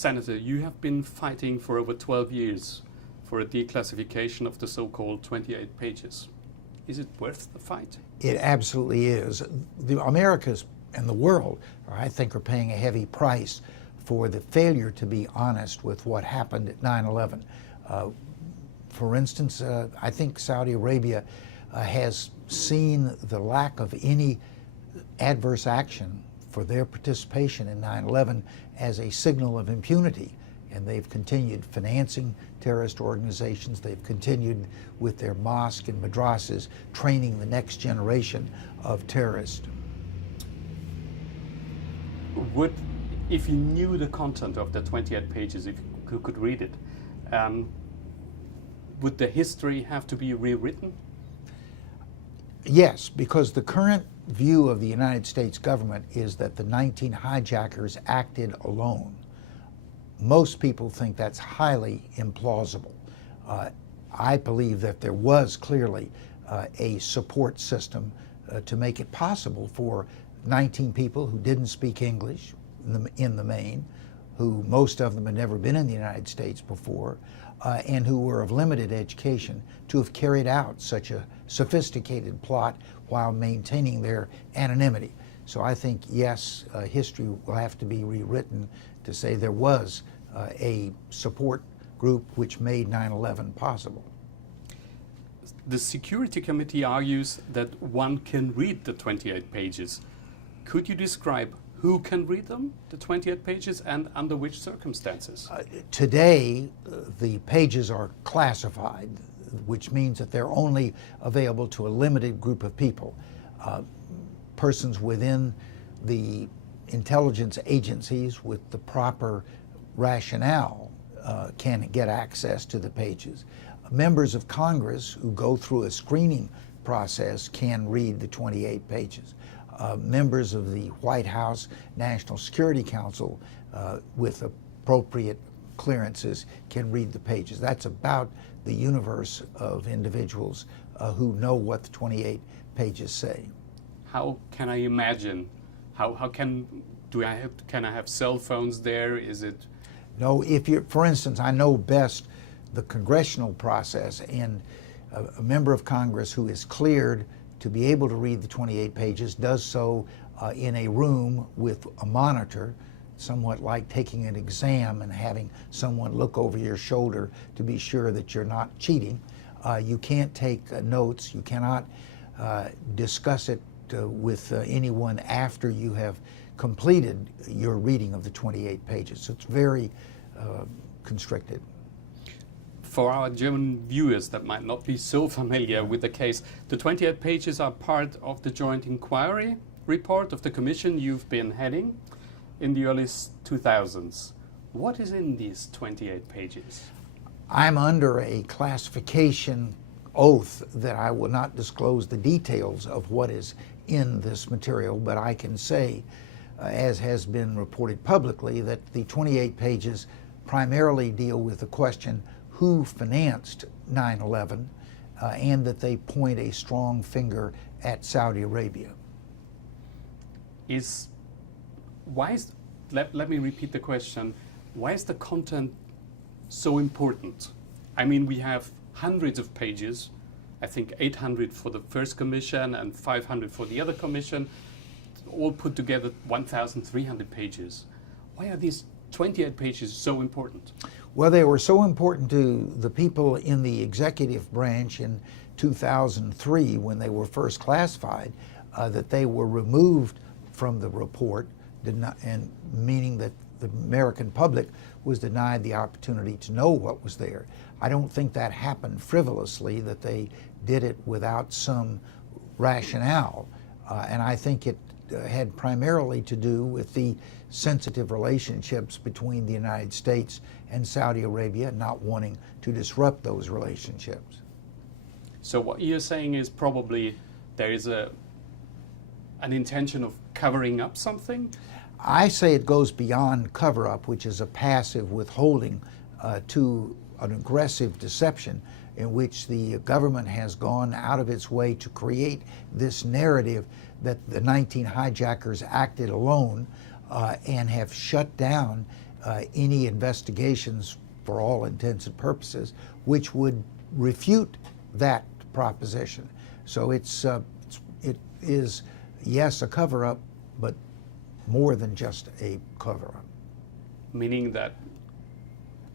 Senator, you have been fighting for over 12 years for a declassification of the so-called 28 pages. Is it worth the fight? It absolutely is. The Americas and the world, I think, are paying a heavy price for the failure to be honest with what happened at 9/11. For instance, I think Saudi Arabia has seen the lack of any adverse action for their participation in 9/11 as a signal of impunity. And they've continued financing terrorist organizations. They've continued with their mosque and madrasas, training the next generation of terrorists. If you knew the content of the 28 pages, if you could read it, would the history have to be rewritten? Yes, because the current view of the United States government is that the 19 hijackers acted alone. Most people think that's highly implausible. I believe that there was clearly a support system to make it possible for 19 people who didn't speak English in the main, who most of them had never been in the United States before, and who were of limited education, to have carried out such a sophisticated plot while maintaining their anonymity. So I think, yes, history will have to be rewritten to say there was a support group which made 9/11 possible. The Security Committee argues that one can read the 28 pages. Could you describe who can read them, the 28 pages, and under which circumstances? Today, the pages are classified, which means that they're only available to a limited group of people. Persons within the intelligence agencies with the proper rationale can get access to the pages. Members of Congress who go through a screening process can read the 28 pages. Members of the White House National Security Council with appropriate clearances can read the pages. That's about the universe of individuals who know what the 28 pages say. How can I imagine? Can I have cell phones there? Is it? No, if you're, for instance, I know best the congressional process, and a member of Congress who is cleared to be able to read the 28 pages does so in a room with a monitor, somewhat like taking an exam and having someone look over your shoulder to be sure that you're not cheating. You can't take notes. You cannot discuss it with anyone after you have completed your reading of the 28 pages. So it's very constricted. For our German viewers that might not be so familiar with the case, the 28 pages are part of the joint inquiry report of the commission you've been heading in the early 2000s. What is in these 28 pages? I'm under a classification oath that I will not disclose the details of what is in this material, but I can say, as has been reported publicly, that the 28 pages primarily deal with the question who financed 9/11, and that they point a strong finger at Saudi Arabia. Let me repeat the question. Why is the content so important? I mean, we have hundreds of pages, I think 800 for the first commission and 500 for the other commission, all put together 1,300 pages. Why are these 28 pages so important? Well, they were so important to the people in the executive branch in 2003 when they were first classified, that they were removed from the report, and meaning that the American public was denied the opportunity to know what was there. I don't think that happened frivolously, that they did it without some rationale, and I think it had primarily to do with the sensitive relationships between the United States and Saudi Arabia, not wanting to disrupt those relationships. So what you're saying is probably there is an intention of covering up something? I say it goes beyond cover-up, which is a passive withholding, to an aggressive deception in which the government has gone out of its way to create this narrative that the 19 hijackers acted alone, and have shut down any investigations for all intents and purposes which would refute that proposition. So it is, yes, a cover-up, but more than just a cover-up. Meaning that?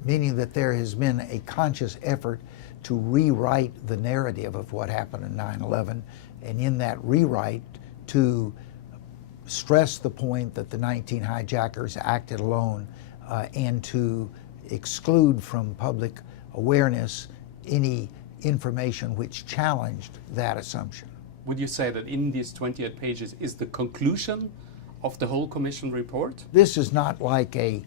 Meaning that there has been a conscious effort to rewrite the narrative of what happened in 9/11, and in that rewrite to stress the point that the 19 hijackers acted alone, and to exclude from public awareness any information which challenged that assumption. Would you say that in these 28 pages is the conclusion of the whole commission report? This is not like a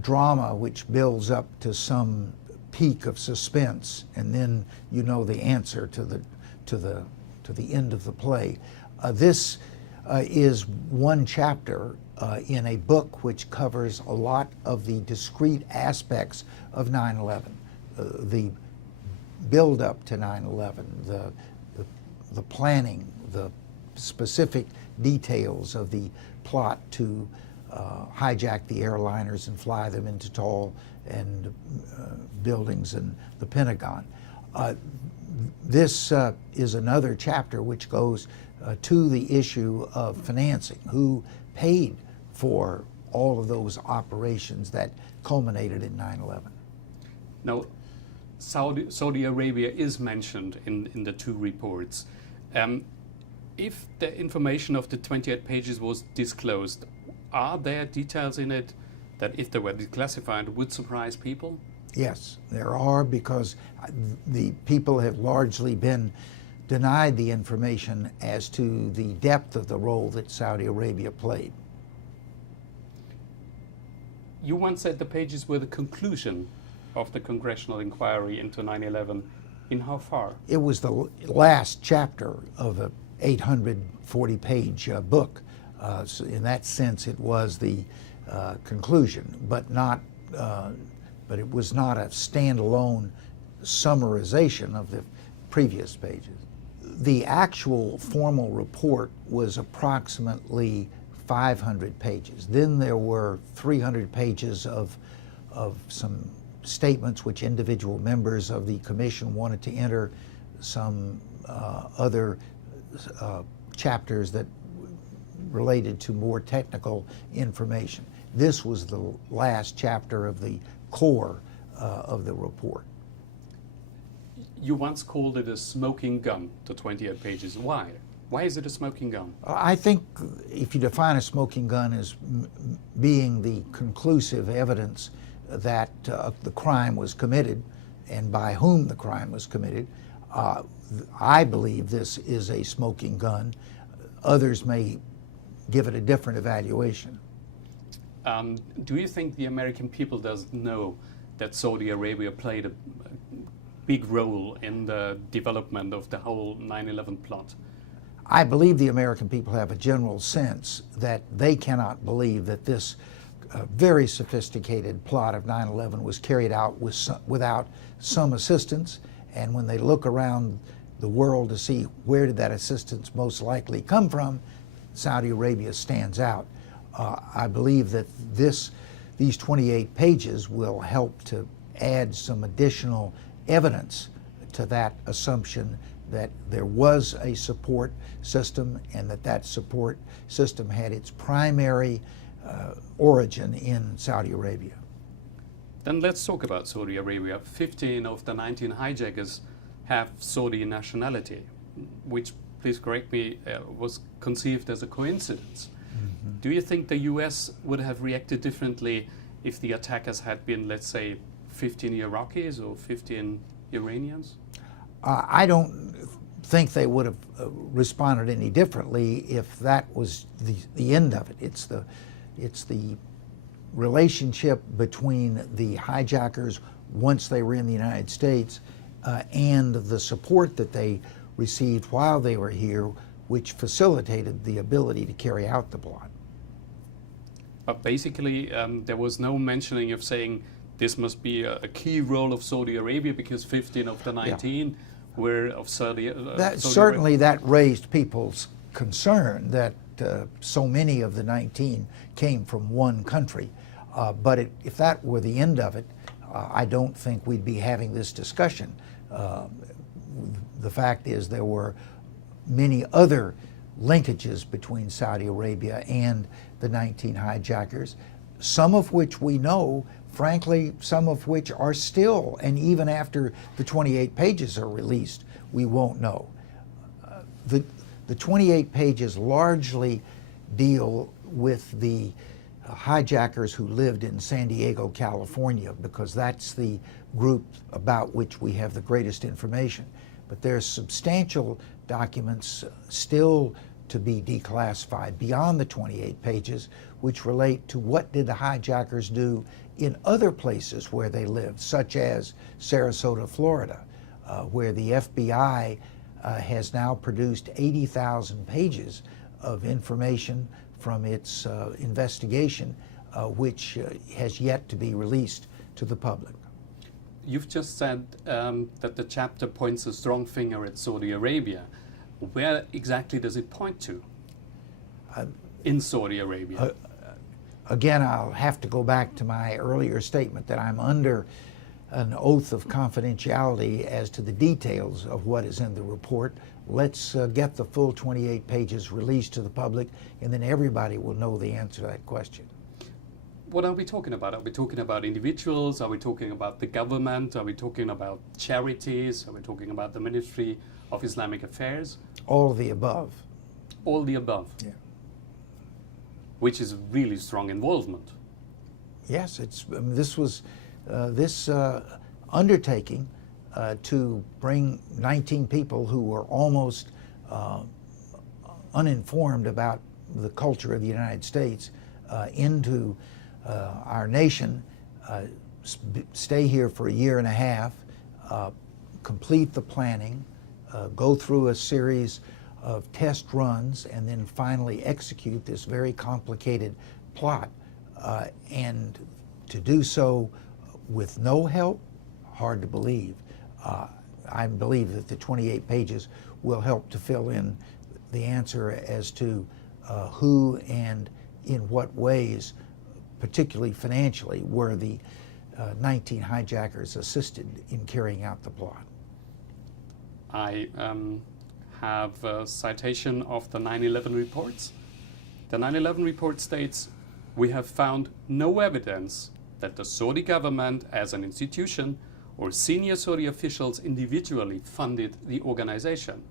drama which builds up to some peak of suspense and then you know the answer to the end of the play. This is one chapter in a book which covers a lot of the discrete aspects of 9/11, the build-up to 9/11, the planning, the specific details of the plot to hijack the airliners and fly them into tall and buildings in the Pentagon. This is another chapter which goes to the issue of financing. Who paid for all of those operations that culminated in 9/11? Now, Saudi Arabia is mentioned in the two reports. If the information of the 28 pages was disclosed, are there details in it that, if they were declassified, would surprise people? Yes, there are, because the people have largely been denied the information as to the depth of the role that Saudi Arabia played. You once said the pages were the conclusion of the congressional inquiry into 9/11. In how far? It was the last chapter of a 840-page book. So in that sense, it was the conclusion, but it was not a standalone summarization of the previous pages. The actual formal report was approximately 500 pages. Then there were 300 pages of some statements which individual members of the commission wanted to enter, some other chapters that related to more technical information. This was the last chapter of the core of the report. You once called it a smoking gun, the 28 pages. Why? Why is it a smoking gun? I think if you define a smoking gun as being the conclusive evidence that the crime was committed and by whom the crime was committed, I believe this is a smoking gun. Others may give it a different evaluation. Do you think the American people does know that Saudi Arabia played a big role in the development of the whole 9/11 plot? I believe the American people have a general sense that they cannot believe that this very sophisticated plot of 9/11 was carried out without some assistance. And when they look around the world to see where did that assistance most likely come from, Saudi Arabia stands out. I believe that these 28 pages will help to add some additional evidence to that assumption that there was a support system and that support system had its primary origin in Saudi Arabia. Then let's talk about Saudi Arabia. 15 of the 19 hijackers have Saudi nationality, which, please correct me, was conceived as a coincidence. Mm-hmm. Do you think the US would have reacted differently if the attackers had been, let's say, 15 Iraqis or 15 Iranians? I don't think they would have responded any differently if that was the end of it. It's the relationship between the hijackers once they were in the United States and the support that they received while they were here, which facilitated the ability to carry out the plot. But basically, there was no mentioning of saying this must be a key role of Saudi Arabia because 15 of the 19 were of Saudi Arabia. Certainly that raised people's concern that so many of the 19 came from one country. If that were the end of it, I don't think we'd be having this discussion. The fact is there were many other linkages between Saudi Arabia and the 19 hijackers, some of which we know, frankly, some of which are still, and even after the 28 pages are released, we won't know. The 28 pages largely deal with the hijackers who lived in San Diego, California, because that's the group about which we have the greatest information. But there's substantial documents still to be declassified beyond the 28 pages, which relate to what did the hijackers do in other places where they lived, such as Sarasota, Florida, where the FBI has now produced 80,000 pages of information from its investigation, which has yet to be released to the public. You've just said that the chapter points a strong finger at Saudi Arabia. Where exactly does it point to in Saudi Arabia? Again, I'll have to go back to my earlier statement that I'm under an oath of confidentiality as to the details of what is in the report. Let's get the full 28 pages released to the public, and then everybody will know the answer to that question. What are we talking about? Are we talking about individuals? Are we talking about the government? Are we talking about charities? Are we talking about the Ministry of Islamic Affairs? All of the above. All the above? Yeah. Which is really strong involvement. Yes, this was this undertaking to bring 19 people who were almost uninformed about the culture of the United States into our nation, stay here for a year and a half, complete the planning, go through a series of test runs, and then finally execute this very complicated plot. And to do so with no help, hard to believe. I believe that the 28 pages will help to fill in the answer as to who and in what ways, particularly financially, were the 19 hijackers assisted in carrying out the plot. I have a citation of the 9/11 reports. The 9/11 report states, "We have found no evidence that the Saudi government as an institution or senior Saudi officials individually funded the organization."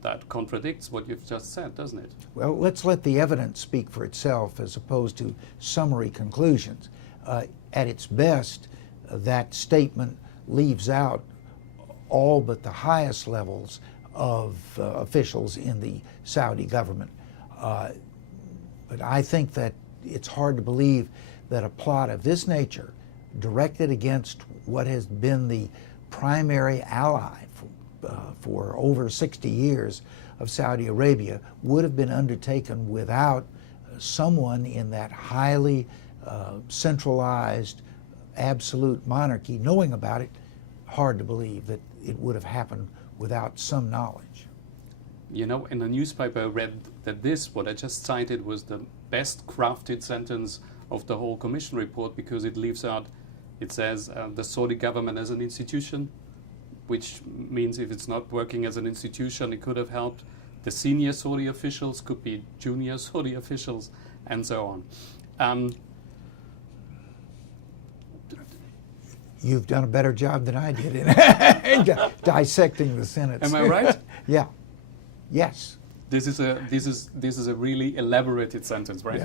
That contradicts what you've just said, doesn't it? Well, let's let the evidence speak for itself as opposed to summary conclusions. At its best, that statement leaves out all but the highest levels of officials in the Saudi government. But I think that it's hard to believe that a plot of this nature, directed against what has been the primary ally for over 60 years of Saudi Arabia, would have been undertaken without someone in that highly centralized, absolute monarchy knowing about it. Hard to believe that it would have happened without some knowledge. You know, in the newspaper I read that what I just cited, was the best crafted sentence of the whole commission report, because it leaves out, it says the Saudi government as an institution, which means if it's not working as an institution, it could have helped. The senior Saudi officials could be junior Saudi officials, and so on. You've done a better job than I did in dissecting the sentence. Am I right? Yeah. Yes. This is a really elaborated sentence, right?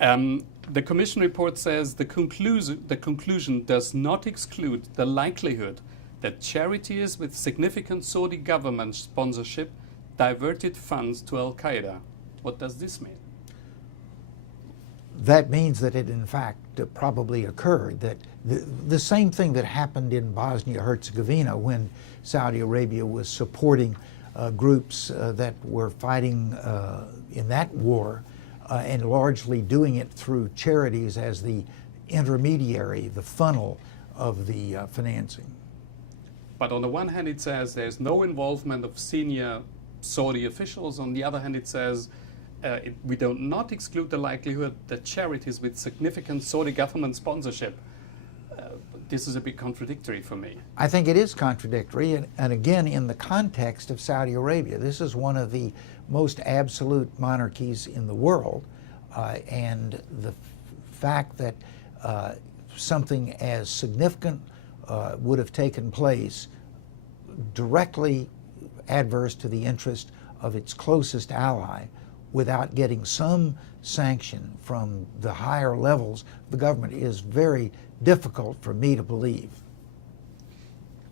Yeah. The commission report says the conclusion does not exclude the likelihood that charities with significant Saudi government sponsorship diverted funds to Al-Qaeda. What does this mean? That means that it in fact probably occurred, that the same thing that happened in Bosnia-Herzegovina when Saudi Arabia was supporting groups that were fighting in that war, and largely doing it through charities as the intermediary, the funnel of the financing. But on the one hand it says there's no involvement of senior Saudi officials, on the other hand it says we don't not exclude the likelihood that charities with significant Saudi government sponsorship. This is a bit contradictory for me. I think it is contradictory, and again, in the context of Saudi Arabia. This is one of the most absolute monarchies in the world, and the fact that something as significant would have taken place directly adverse to the interest of its closest ally without getting some sanction from the higher levels of the government is very difficult for me to believe.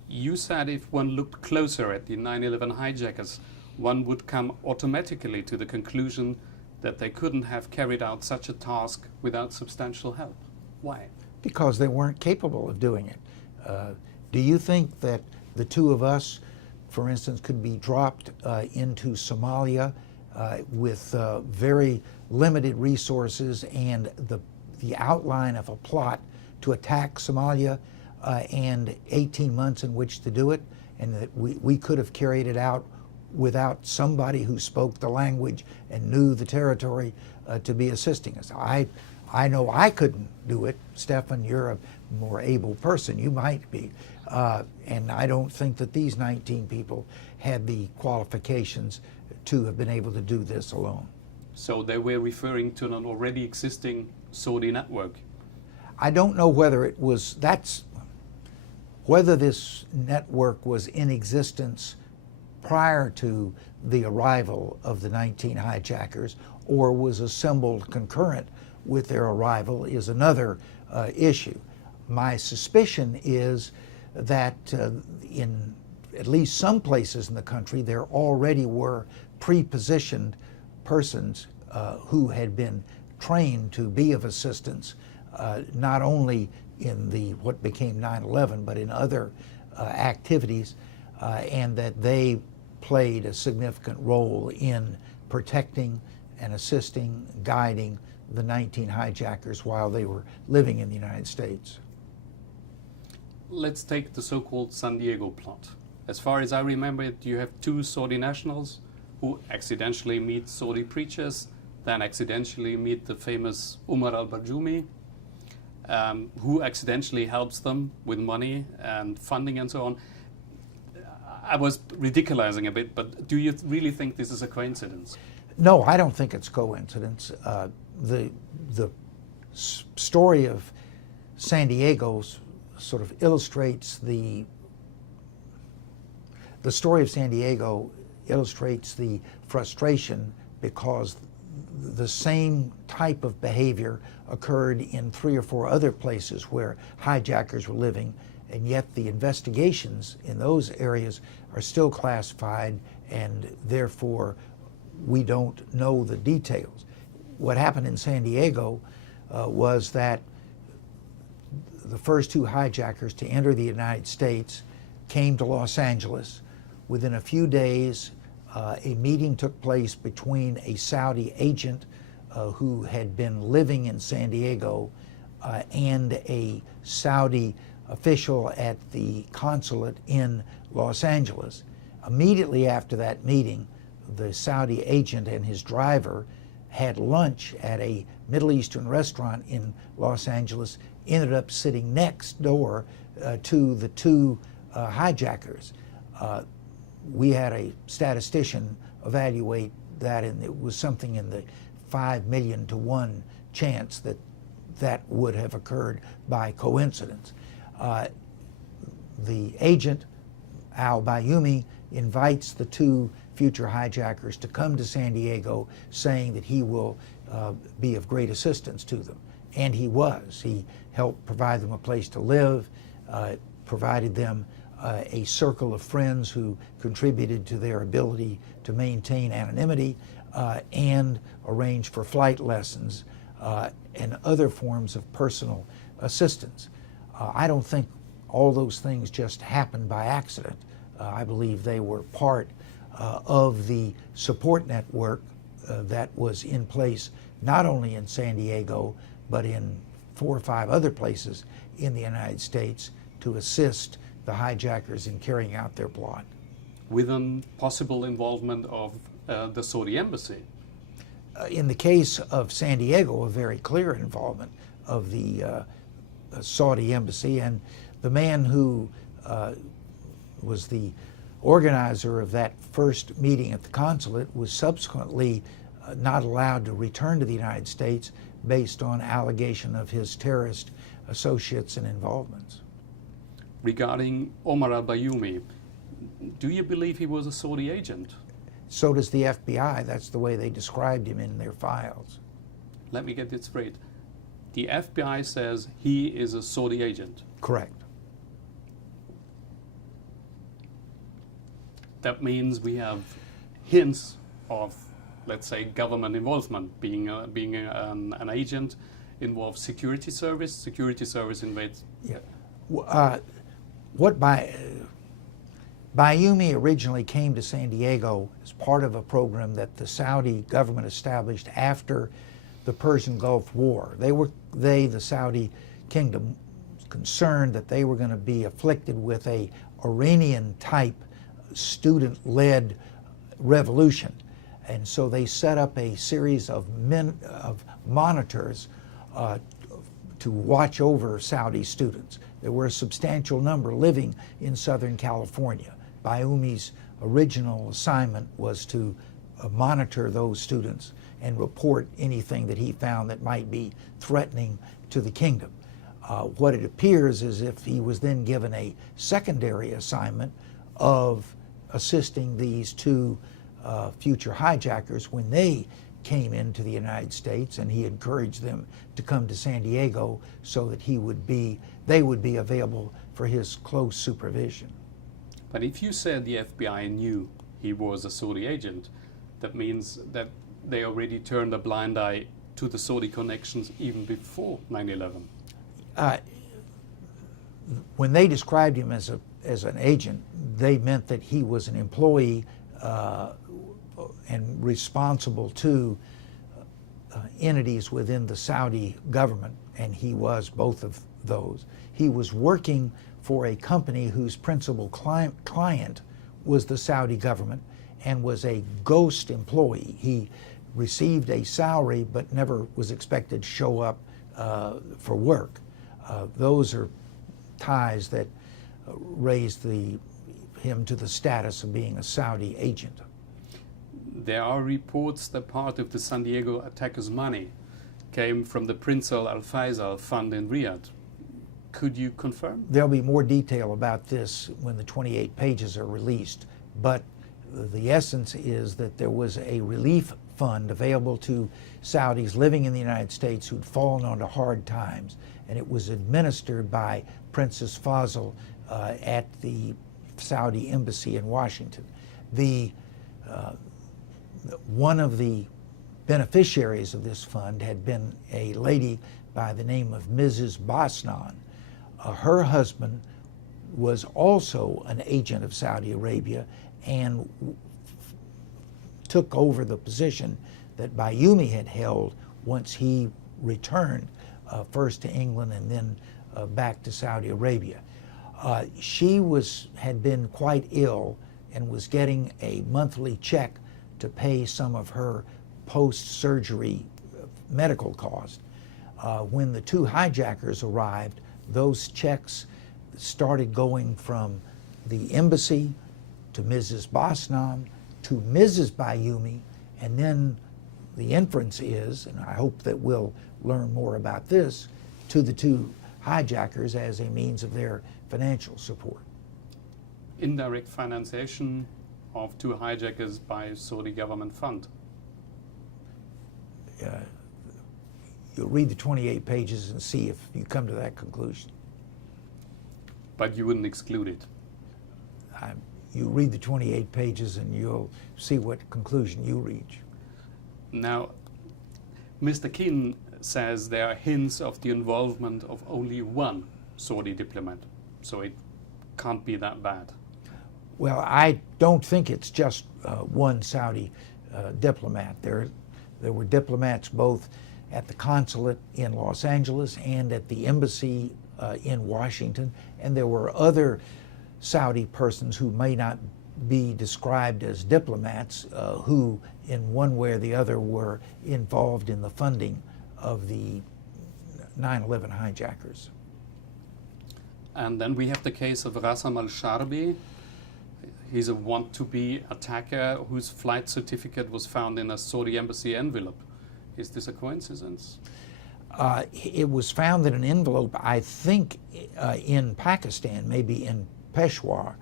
You said if one looked closer at the 9/11 hijackers, one would come automatically to the conclusion that they couldn't have carried out such a task without substantial help. Why? Because they weren't capable of doing it. Do you think that the two of us, for instance, could be dropped into Somalia with very limited resources and the outline of a plot to attack Somalia and 18 months in which to do it, and that we could have carried it out without somebody who spoke the language and knew the territory to be assisting us? I know I couldn't do it. Stefan, you're a more able person. You might be. And I don't think that these 19 people had the qualifications to have been able to do this alone. So they were referring to an already existing Saudi network. I don't know whether whether this network was in existence prior to the arrival of the 19 hijackers or was assembled concurrent with their arrival is another issue. My suspicion is that in at least some places in the country there already were pre-positioned persons who had been trained to be of assistance, not only in what became 9/11, but in other activities, and that they played a significant role in protecting and assisting, guiding the 19 hijackers while they were living in the United States. Let's take the so-called San Diego plot. As far as I remember it, you have two Saudi nationals who accidentally meet Saudi preachers, then accidentally meet the famous Umar al-Barjumi, who accidentally helps them with money and funding and so on. I was ridiculizing a bit, but do you really think this is a coincidence? No, I don't think it's coincidence. The story of San Diego sort of illustrates the story of San Diego illustrates the frustration because the same type of behavior occurred in 3 or 4 other places where hijackers were living, and yet the investigations in those areas are still classified, and therefore we don't know the details. What happened in San Diego was that the first 2 hijackers to enter the United States came to Los Angeles. Within a few days, a meeting took place between a Saudi agent who had been living in San Diego and a Saudi official at the consulate in Los Angeles. Immediately after that meeting, the Saudi agent and his driver had lunch at a Middle Eastern restaurant in Los Angeles, ended up sitting next door to the 2 hijackers. We had a statistician evaluate that, and it was something in the 5 million to 1 chance that that would have occurred by coincidence. The agent, al-Bayoumi, invites the 2 future hijackers to come to San Diego, saying that he will be of great assistance to them. And he was. He helped provide them a place to live, provided them a circle of friends who contributed to their ability to maintain anonymity, and arranged for flight lessons and other forms of personal assistance. I don't think all those things just happened by accident. I believe they were part of the support network that was in place not only in San Diego, but in 4 or 5 other places in the United States to assist the hijackers in carrying out their plot. With a possible involvement of the Saudi embassy? in the case of San Diego, a very clear involvement of the Saudi embassy, and the man who was the organizer of that first meeting at the consulate was subsequently not allowed to return to the United States based on allegation of his terrorist associates and involvements. Regarding Omar al-Bayoumi, do you believe he was a Saudi agent? So does the FBI. That's the way they described him in their files. Let me get this straight. The FBI says he is a Saudi agent. Correct. That means we have hints of, let's say, government involvement. Being an agent involves security service. Security service invades. Yeah. Bayoumi originally came to San Diego as part of a program that the Saudi government established after the Persian Gulf War. The Saudi kingdom, concerned that they were going to be afflicted with a Iranian-type student-led revolution. And so they set up a series of monitors to watch over Saudi students. There were a substantial number living in Southern California. Bayoumi's original assignment was to monitor those students and report anything that he found that might be threatening to the kingdom. What it appears is if he was then given a secondary assignment of assisting these two future hijackers when they came into the United States, and he encouraged them to come to San Diego so that they would be available for his close supervision. But if you said the FBI knew he was a Saudi agent, that means that they already turned a blind eye to the Saudi connections even before 9/11. When they described him as an agent, they meant that he was an employee and responsible to entities within the Saudi government, and he was both of those. He was working for a company whose principal client was the Saudi government and was a ghost employee. He received a salary but never was expected to show up for work. Those are ties that raised him to the status of being a Saudi agent. There are reports that part of the San Diego attackers' money came from the Prince Al Faisal Fund in Riyadh. Could you confirm? There'll be more detail about this when the 28 pages are released, but the essence is that there was a relief fund available to Saudis living in the United States who'd fallen onto hard times, and it was administered by Princess Faisal at the Saudi embassy in Washington. One of the beneficiaries of this fund had been a lady by the name of Mrs. Bosnan. Her husband was also an agent of Saudi Arabia and took over the position that Bayoumi had held once he returned first to England and then back to Saudi Arabia. She had been quite ill and was getting a monthly check to pay some of her post-surgery medical costs. When the two hijackers arrived, those checks started going from the embassy to Mrs. Bosnan to Mrs. Bayoumi, and then the inference is, and I hope that we'll learn more about this, to the two hijackers as a means of their financial support. Indirect financiation of two hijackers by Saudi government fund. You'll read the 28 pages and see if you come to that conclusion. But you wouldn't exclude it? You read the 28 pages and you'll see what conclusion you reach. Now, Mr. Keane says there are hints of the involvement of only one Saudi diplomat, so it can't be that bad. Well, I don't think it's just one Saudi diplomat. There were diplomats both at the consulate in Los Angeles and at the embassy in Washington, and there were other Saudi persons who may not be described as diplomats who, in one way or the other, were involved in the funding of the 9/11 hijackers. And then we have the case of Rassam al-Sharbi. He's a want-to-be attacker whose flight certificate was found in a Saudi embassy envelope. Is this a coincidence? It was found in an envelope, I think, in Pakistan, maybe in Peshawar,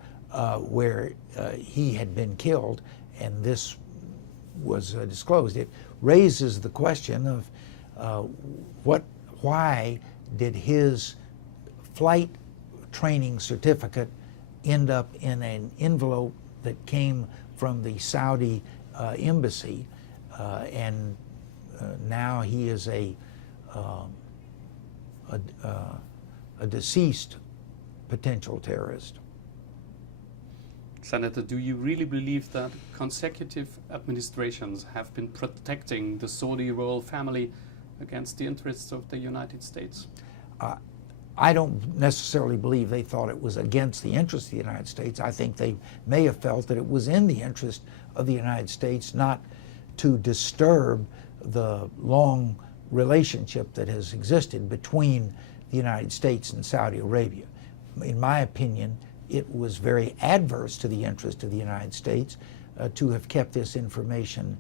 where he had been killed, and this was disclosed. It raises the question of why did his flight training certificate end up in an envelope that came from the Saudi embassy, and now he is a deceased potential terrorist. Senator, do you really believe that consecutive administrations have been protecting the Saudi royal family against the interests of the United States? I don't necessarily believe they thought it was against the interests of the United States. I think they may have felt that it was in the interest of the United States not to disturb the long relationship that has existed between the United States and Saudi Arabia. In my opinion, it was very adverse to the interest of the United States to have kept this information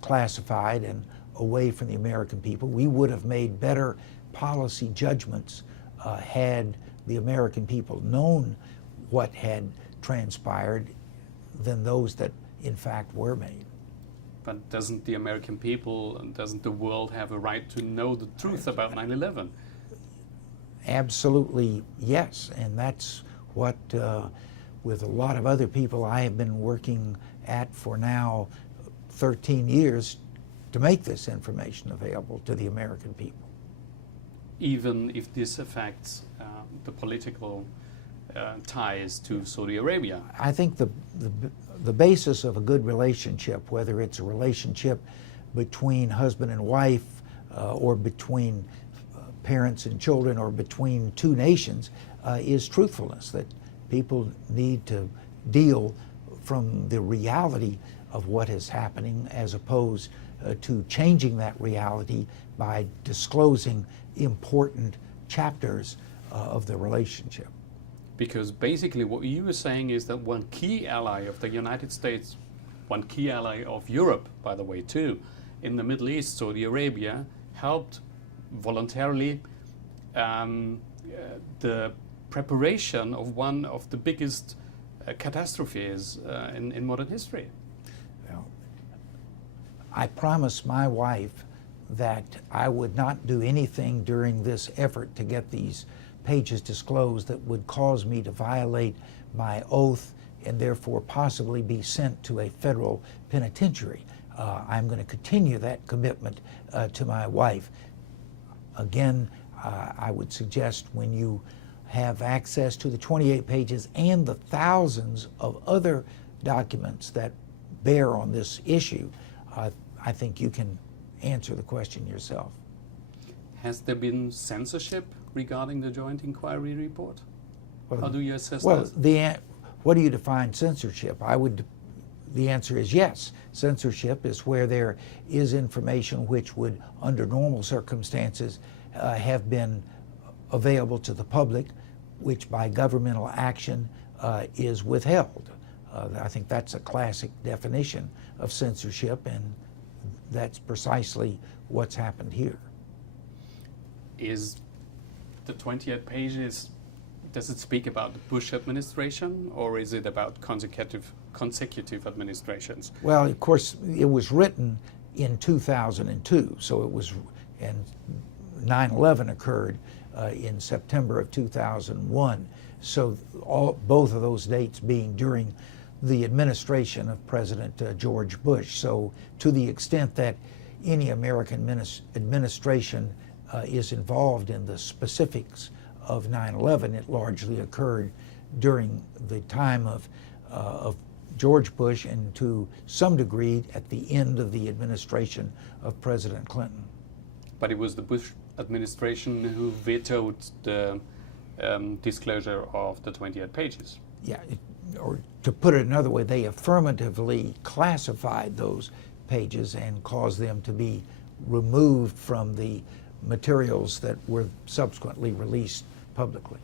classified and away from the American people. We would have made better policy judgments had the American people known what had transpired than those that in fact were made. But doesn't the American people and doesn't the world have a right to know the truth about 9/11? Absolutely, yes. And that's what, with a lot of other people, I have been working at for now 13 years to make this information available to the American people. Even if this affects the political ties to Saudi Arabia. I think the basis of a good relationship, whether it's a relationship between husband and wife or between parents and children or between two nations, is truthfulness, that people need to deal from the reality of what is happening as opposed to changing that reality by disclosing important chapters of the relationship. Because basically what you were saying is that one key ally of the United States, one key ally of Europe, by the way, too, in the Middle East, Saudi Arabia, helped voluntarily the preparation of one of the biggest catastrophes in modern history. Well, I promised my wife that I would not do anything during this effort to get these pages disclosed that would cause me to violate my oath and therefore possibly be sent to a federal penitentiary. I'm going to continue that commitment to my wife. Again, I would suggest when you have access to the 28 pages and the thousands of other documents that bear on this issue, I think you can answer the question yourself. Has there been censorship regarding the joint inquiry report? Well, how do you assess well, that? What do you define censorship? The answer is yes. Censorship is where there is information which would, under normal circumstances, have been available to the public, which by governmental action is withheld. I think that's a classic definition of censorship, and that's precisely what's happened here. Is the 28 pages, does it speak about the Bush administration, or is it about consecutive administrations? Well, of course, it was written in 2002, so it was, and 9/11 occurred in September of 2001. So both of those dates being during the administration of President George Bush. So to the extent that any American administration is involved in the specifics of 9/11, it largely occurred during the time of George Bush and to some degree at the end of the administration of President Clinton. But it was the Bush administration who vetoed the disclosure of the 28 pages. Yeah, or to put it another way, they affirmatively classified those pages and caused them to be removed from the materials that were subsequently released publicly.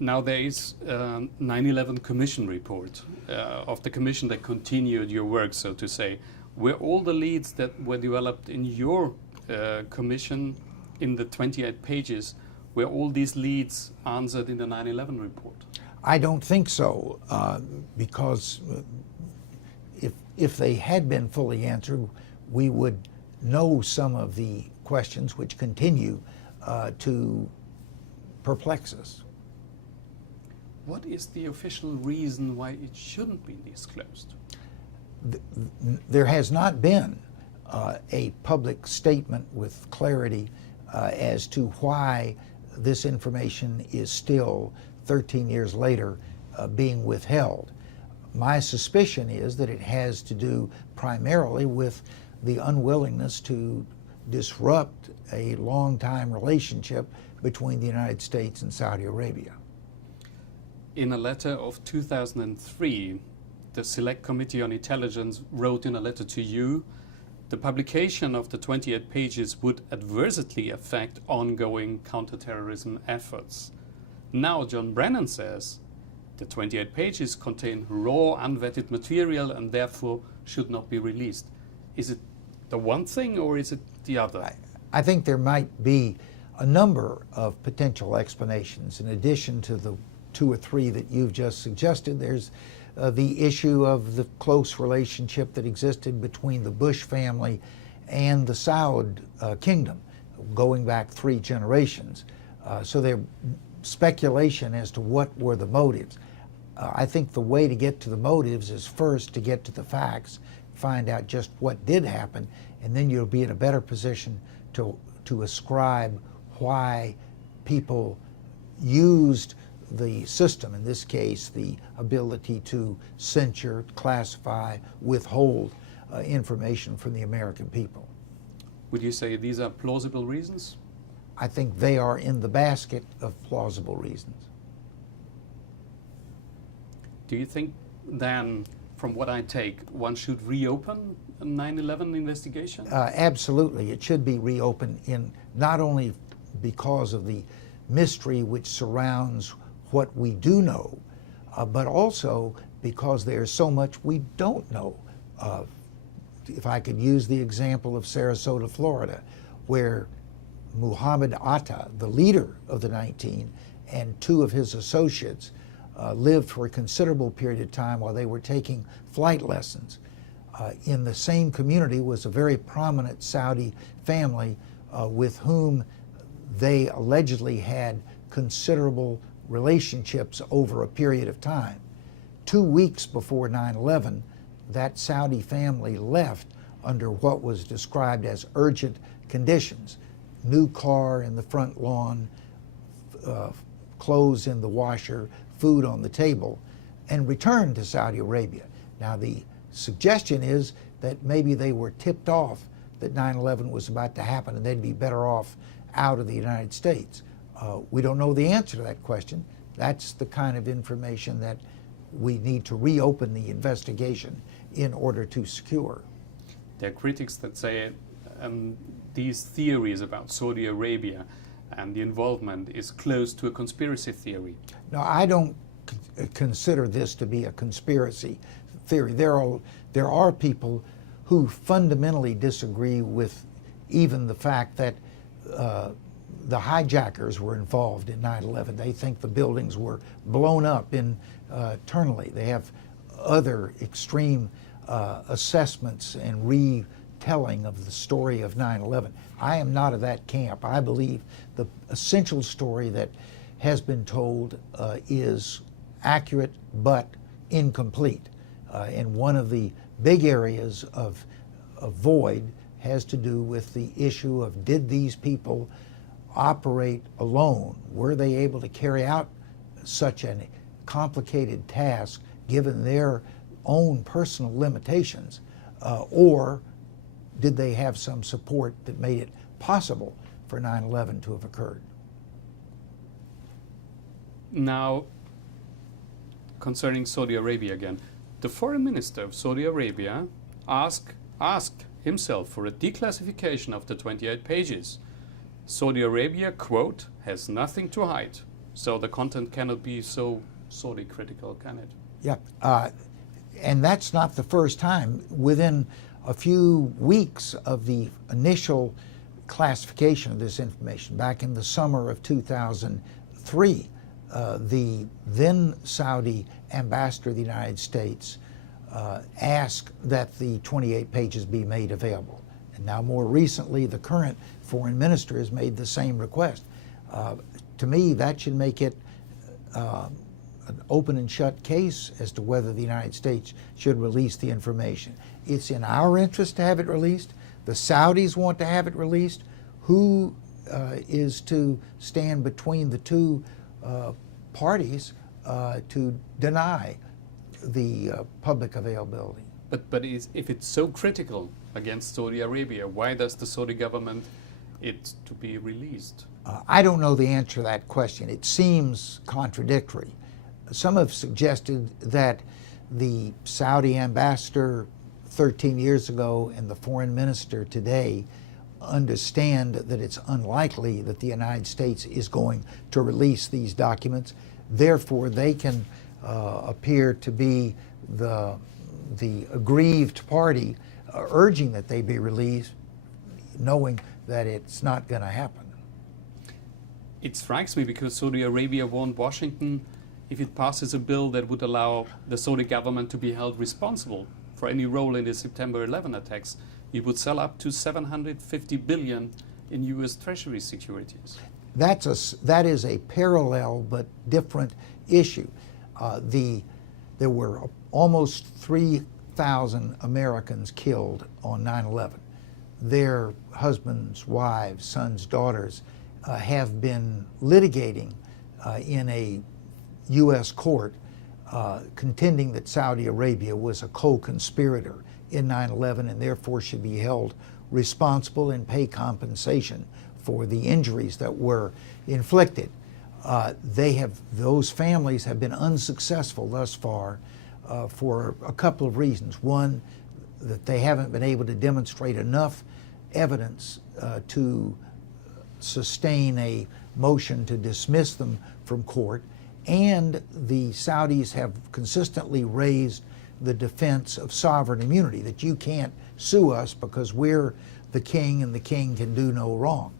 Now there is 9/11 Commission report of the commission that continued your work, so to say. Were all the leads that were developed in your commission in the 28 pages, were all these leads answered in the 9/11 report? I don't think so, because if they had been fully answered, we would know some of the questions which continue to perplex us. What is the official reason why it shouldn't be disclosed? There has not been a public statement with clarity as to why this information is still 13 years later being withheld. My suspicion is that it has to do primarily with the unwillingness to disrupt a long-time relationship between the United States and Saudi Arabia. In a letter of 2003, the Select Committee on Intelligence wrote in a letter to you, the publication of the 28 pages would adversely affect ongoing counterterrorism efforts. Now John Brennan says the 28 pages contain raw, unvetted material and therefore should not be released. Is it the one thing or is it the other? I think there might be a number of potential explanations. In addition to the 2 or 3 that you've just suggested, there's the issue of the close relationship that existed between the Bush family and the Saud kingdom, going back 3 generations. So there's speculation as to what were the motives. I think the way to get to the motives is first to get to the facts, find out just what did happen, and then you'll be in a better position to ascribe why people used the system, in this case the ability to censure, classify, withhold information from the American people. Would you say these are plausible reasons? I think they are in the basket of plausible reasons. Do you think then, from what I take, one should reopen a 9/11 investigation? Absolutely. It should be reopened, in not only because of the mystery which surrounds what we do know, but also because there's so much we don't know. If I could use the example of Sarasota, Florida, where Muhammad Atta, the leader of the 19, and 2 of his associates lived for a considerable period of time while they were taking flight lessons. In the same community was a very prominent Saudi family with whom they allegedly had considerable relationships over a period of time. 2 weeks before 9/11, that Saudi family left under what was described as urgent conditions. New car in the front lawn, clothes in the washer, food on the table, and returned to Saudi Arabia. Now the suggestion is that maybe they were tipped off that 9/11 was about to happen and they'd be better off out of the United States. We don't know the answer to that question. That's the kind of information that we need to reopen the investigation in order to secure. There are critics that say these theories about Saudi Arabia and the involvement is close to a conspiracy theory. No, I don't consider this to be a conspiracy theory. There are people who fundamentally disagree with even the fact that the hijackers were involved in 9/11. They think the buildings were blown up internally. They have other extreme assessments and retelling of the story of 9/11. I am not of that camp. I believe the essential story that has been told is accurate but incomplete. And one of the big areas of void has to do with the issue of, did these people operate alone? Were they able to carry out such a complicated task given their own personal limitations? Or did they have some support that made it possible for 9/11 to have occurred? Now, concerning Saudi Arabia again. The foreign minister of Saudi Arabia asked himself for a declassification of the 28 pages. Saudi Arabia, quote, has nothing to hide. So the content cannot be so Saudi critical, can it? Yeah, and that's not the first time. Within a few weeks of the initial classification of this information, back in the summer of 2003, the then Saudi ambassador of the United States asked that the 28 pages be made available. And now more recently, the current foreign minister has made the same request. To me, that should make it an open and shut case as to whether the United States should release the information. It's in our interest to have it released. The Saudis want to have it released. Who is to stand between the two parties to deny the public availability? But if it's so critical against Saudi Arabia, why does the Saudi government it to be released? I don't know the answer to that question. It seems contradictory. Some have suggested that the Saudi ambassador 13 years ago and the foreign minister today understand that it's unlikely that the United States is going to release these documents. Therefore, they can appear to be the aggrieved party urging that they be released, knowing that it's not going to happen. It strikes me because Saudi Arabia warned Washington if it passes a bill that would allow the Saudi government to be held responsible for any role in the September 11 attacks, it would sell up to $750 billion in U.S. Treasury securities. That is a parallel but different issue. There were almost 3,000 Americans killed on 9/11. Their husbands, wives, sons, daughters have been litigating in a U.S. court contending that Saudi Arabia was a co-conspirator in 9/11 and therefore should be held responsible and pay compensation for the injuries that were inflicted. Those families have been unsuccessful thus far for a couple of reasons. One, that they haven't been able to demonstrate enough evidence to sustain a motion to dismiss them from court, and the Saudis have consistently raised the defense of sovereign immunity, that you can't sue us because we're the king and the king can do no wrong.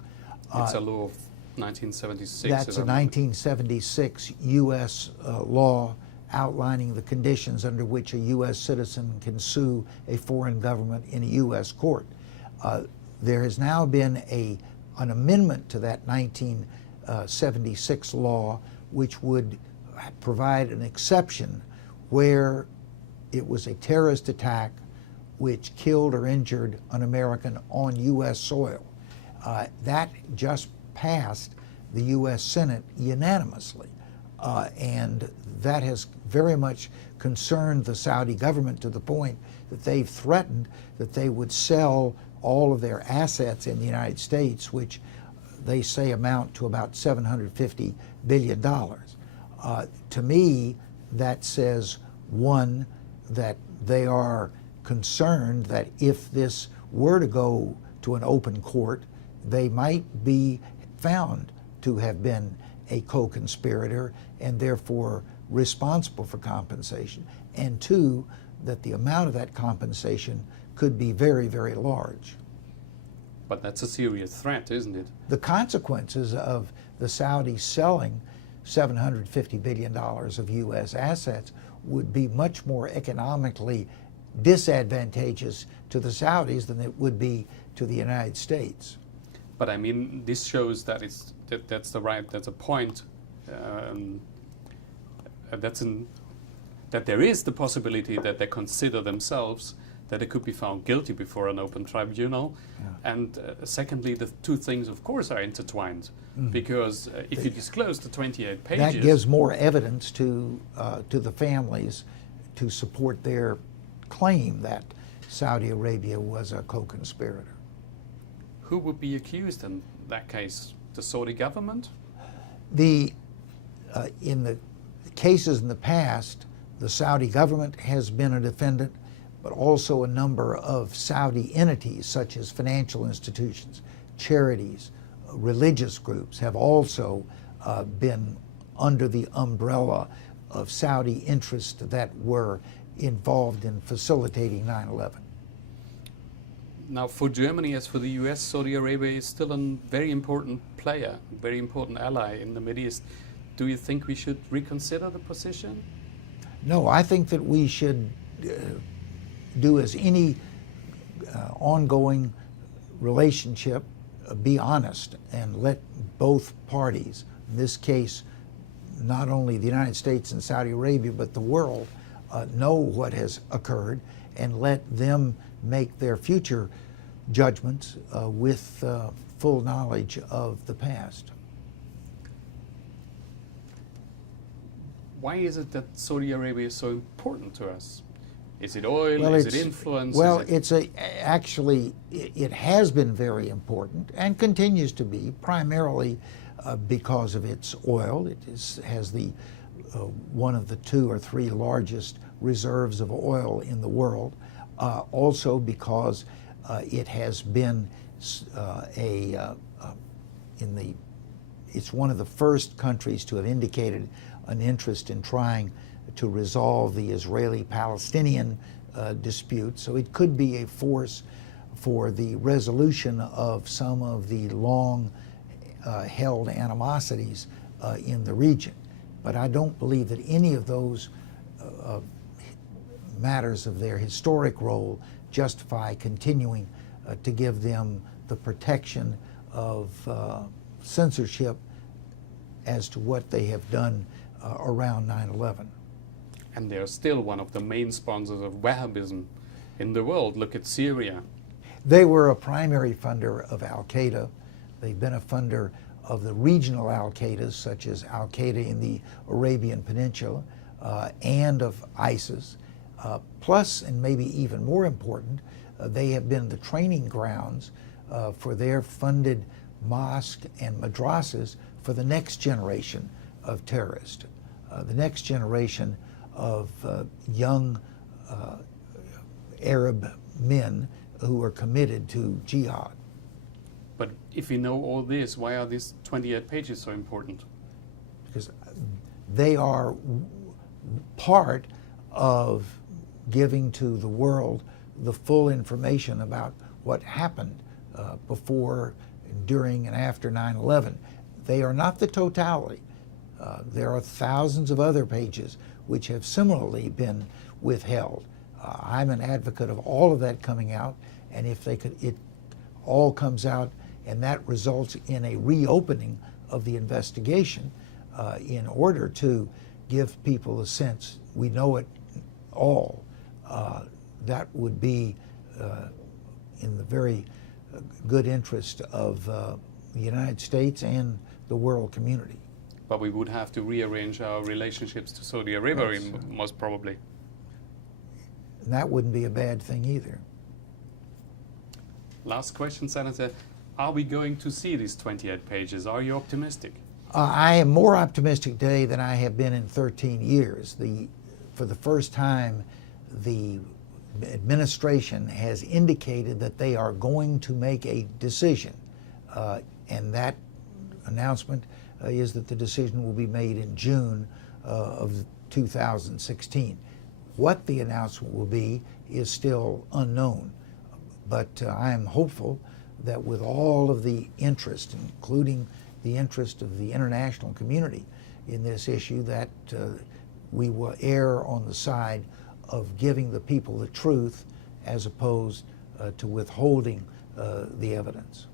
It's a law of 1976. That's a 1976 U.S. Law outlining the conditions under which a U.S. citizen can sue a foreign government in a U.S. court. There has now been an amendment to that 1976 law which would provide an exception where it was a terrorist attack which killed or injured an American on U.S. soil. That just passed the U.S. Senate unanimously, and that has very much concerned the Saudi government to the point that they've threatened that they would sell all of their assets in the United States, which they say amount to about $750 billion. To me, that says, one, that they are concerned that if this were to go to an open court, they might be found to have been a co-conspirator and therefore responsible for compensation. And two, that the amount of that compensation could be very, very large. But that's a serious threat, isn't it? The consequences of the Saudis selling $750 billion of U.S. assets would be much more economically disadvantageous to the Saudis than it would be to the United States. But I mean, this shows that that's a point. That there is the possibility that they consider themselves that they could be found guilty before an open tribunal. Yeah. And secondly, the two things, of course, are intertwined. Mm-hmm. Because if you disclose the 28 pages... That gives more evidence to the families to support their claim that Saudi Arabia was a co-conspirator. Who would be accused in that case? The Saudi government? In the cases in the past, The Saudi government has been a defendant, but also a number of Saudi entities such as financial institutions, charities, religious groups have also been under the umbrella of Saudi interests that were involved in facilitating 9/11. Now, for Germany, as for the US, Saudi Arabia is still a very important player, very important ally in the Middle East. Do you think we should reconsider the position? No, I think that we should do as any ongoing relationship, be honest and let both parties, in this case, not only the United States and Saudi Arabia, but the world, know what has occurred and let them make their future judgments with full knowledge of the past. Why is it that Saudi Arabia is so important to us? Is it oil? Well, is it influence? Well, is it actually, it has been very important and continues to be, primarily because of its oil. It has the one of the 2 or 3 largest reserves of oil in the world. Also because it has been it's one of the first countries to have indicated an interest in trying to resolve the Israeli-Palestinian dispute. So it could be a force for the resolution of some of the long held animosities in the region. But I don't believe that any of those matters of their historic role justify continuing to give them the protection of censorship as to what they have done around 9/11. And they're still one of the main sponsors of Wahhabism in the world. Look at Syria. They were a primary funder of Al-Qaeda. They've been a funder of the regional Al-Qaedas, such as Al-Qaeda in the Arabian Peninsula, and of ISIS. Plus, and maybe even more important, they have been the training grounds for their funded mosques and madrasas for the next generation of terrorists, the next generation of young Arab men who are committed to jihad. But if you know all this, why are these 28 pages so important? Because they are part of giving to the world the full information about what happened before, during, and after 9/11. They are not the totality. There are thousands of other pages which have similarly been withheld. I'm an advocate of all of that coming out, and if it all comes out and that results in a reopening of the investigation in order to give people a sense we know it all, that would be in the very good interest of the United States and the world community. But we would have to rearrange our relationships to Saudi Arabia, most probably. And that wouldn't be a bad thing either. Last question, Senator. Are we going to see these 28 pages? Are you optimistic? I am more optimistic today than I have been in 13 years. For the first time, the administration has indicated that they are going to make a decision, and that announcement is that the decision will be made in June of 2016. What the announcement will be is still unknown, but I am hopeful that with all of the interest, including the interest of the international community in this issue, that we will err on the side of giving the people the truth as opposed to withholding the evidence.